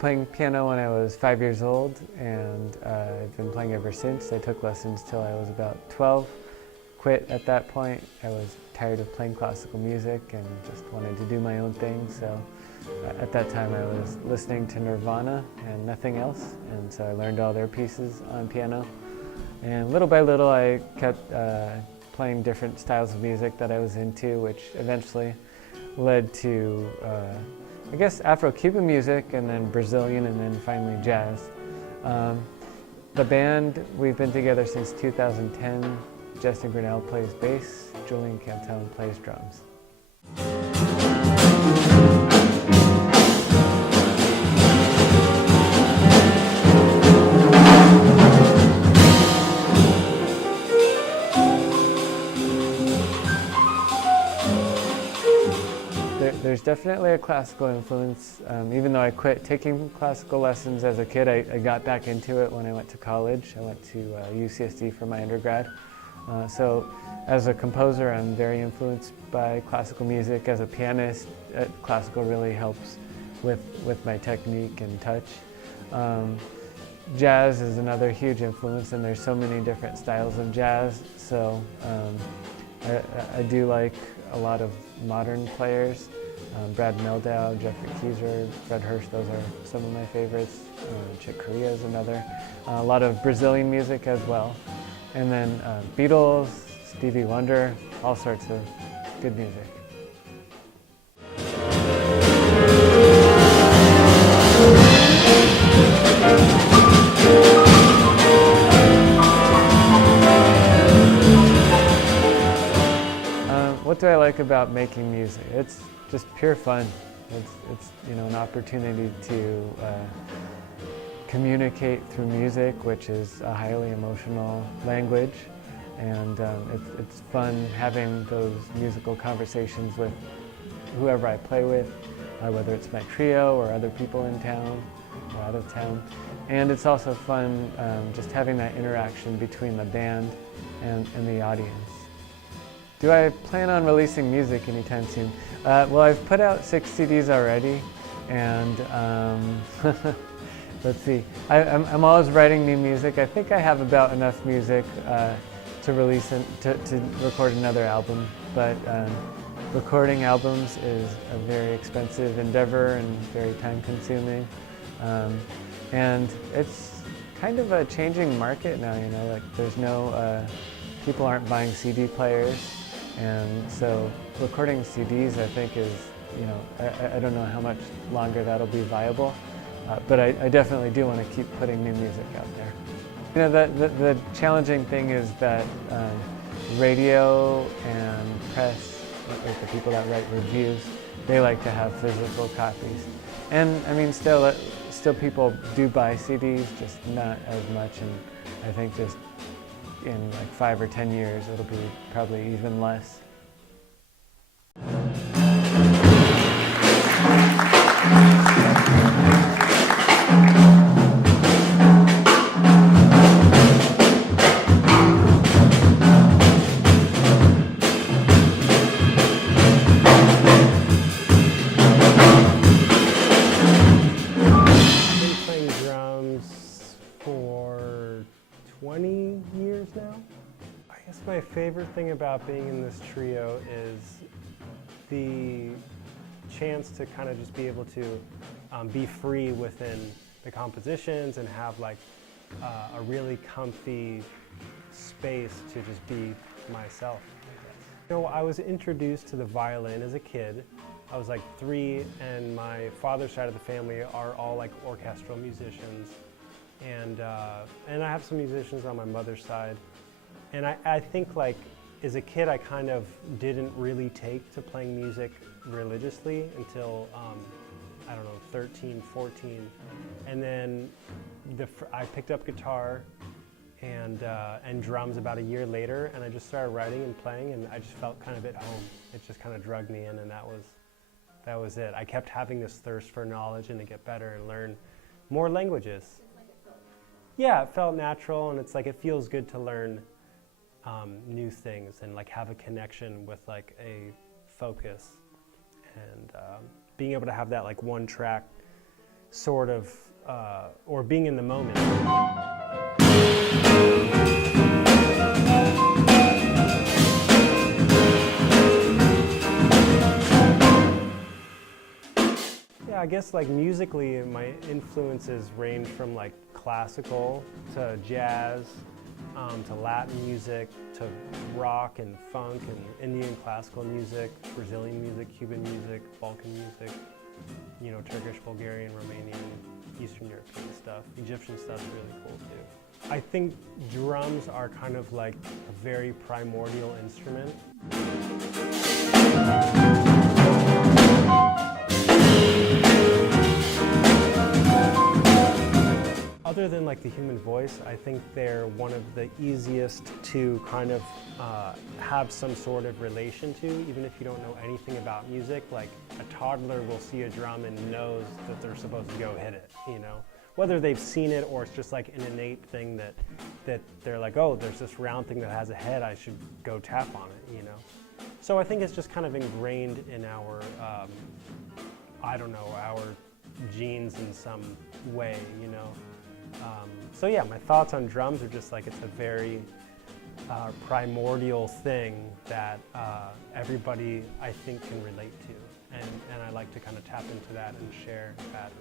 playing piano when I was 5 years old, and I've been playing ever since. I took lessons till I was about 12, quit at that point. I was tired of playing classical music and just wanted to do my own thing, so at that time I was listening to Nirvana and nothing else, and so I learned all their pieces on piano. And little by little I kept playing different styles of music that I was into, which eventually led to I guess Afro-Cuban music, and then Brazilian, and then finally jazz. The band, we've been together since 2010. Justin Grinnell plays bass, Julian Cantone plays drums. There's definitely a classical influence. Even though I quit taking classical lessons as a kid, I got back into it when I went to college. I went to UCSD for my undergrad. So as a composer, I'm very influenced by classical music. As a pianist, classical really helps with my technique and touch. Jazz is another huge influence, and there's so many different styles of jazz. So I do like a lot of modern players. Brad Meldau, Jeffrey Keyser, Fred Hirsch, those are some of my favorites. Chick Corea is another. A lot of Brazilian music as well. And then Beatles, Stevie Wonder, all sorts of good music. What do I like about making music? It's just pure fun. It's an opportunity to communicate through music, which is a highly emotional language, and it's fun having those musical conversations with whoever I play with, whether it's my trio or other people in town or out of town. And it's also fun just having that interaction between the band and the audience. Do I plan on releasing music anytime soon? Well, I've put out 6 CDs already, and let's see. I'm always writing new music. I think I have about enough music to release to record another album, but recording albums is a very expensive endeavor and very time-consuming, and it's kind of a changing market now. Like there's no people aren't buying CD players. And so recording CDs, I think, is, I don't know how much longer that'll be viable, but I definitely do want to keep putting new music out there. The challenging thing is that radio and press, like the people that write reviews, they like to have physical copies. And I mean, still people do buy CDs, just not as much, and I think just in like 5 or 10 years, it'll be probably even less. I've been playing drums for 20 years now. I guess my favorite thing about being in this trio is the chance to kind of just be able to be free within the compositions and have like a really comfy space to just be myself. I was introduced to the violin as a kid. I was like 3, and my father's side of the family are all like orchestral musicians. And I have some musicians on my mother's side. And I think like as a kid I kind of didn't really take to playing music religiously until, I don't know, 13, 14. And then I picked up guitar and drums about a year later, and I just started writing and playing, and I just felt kind of at home. It just kind of drugged me in, and that was it. I kept having this thirst for knowledge and to get better and learn more languages. Yeah, it felt natural, and it's like it feels good to learn new things and like have a connection with like a focus, and being able to have that like one track sort of, or being in the moment. Yeah, I guess like musically, my influences range from like classical to jazz, to Latin music, to rock and funk and Indian classical music, Brazilian music, Cuban music, Balkan music, you know, Turkish, Bulgarian, Romanian, Eastern European stuff. Egyptian stuff is really cool too. I think drums are kind of like a very primordial instrument. Other than like the human voice, I think they're one of the easiest to kind of have some sort of relation to, even if you don't know anything about music. Like a toddler will see a drum and knows that they're supposed to go hit it, you know? Whether they've seen it or it's just like an innate thing that they're like, oh, there's this round thing that has a head, I should go tap on it, you know? So I think it's just kind of ingrained in our, I don't know, our genes in some way, you know? So yeah, my thoughts on drums are just like it's a very primordial thing that everybody, I think, can relate to. And I like to kind of tap into that and share that.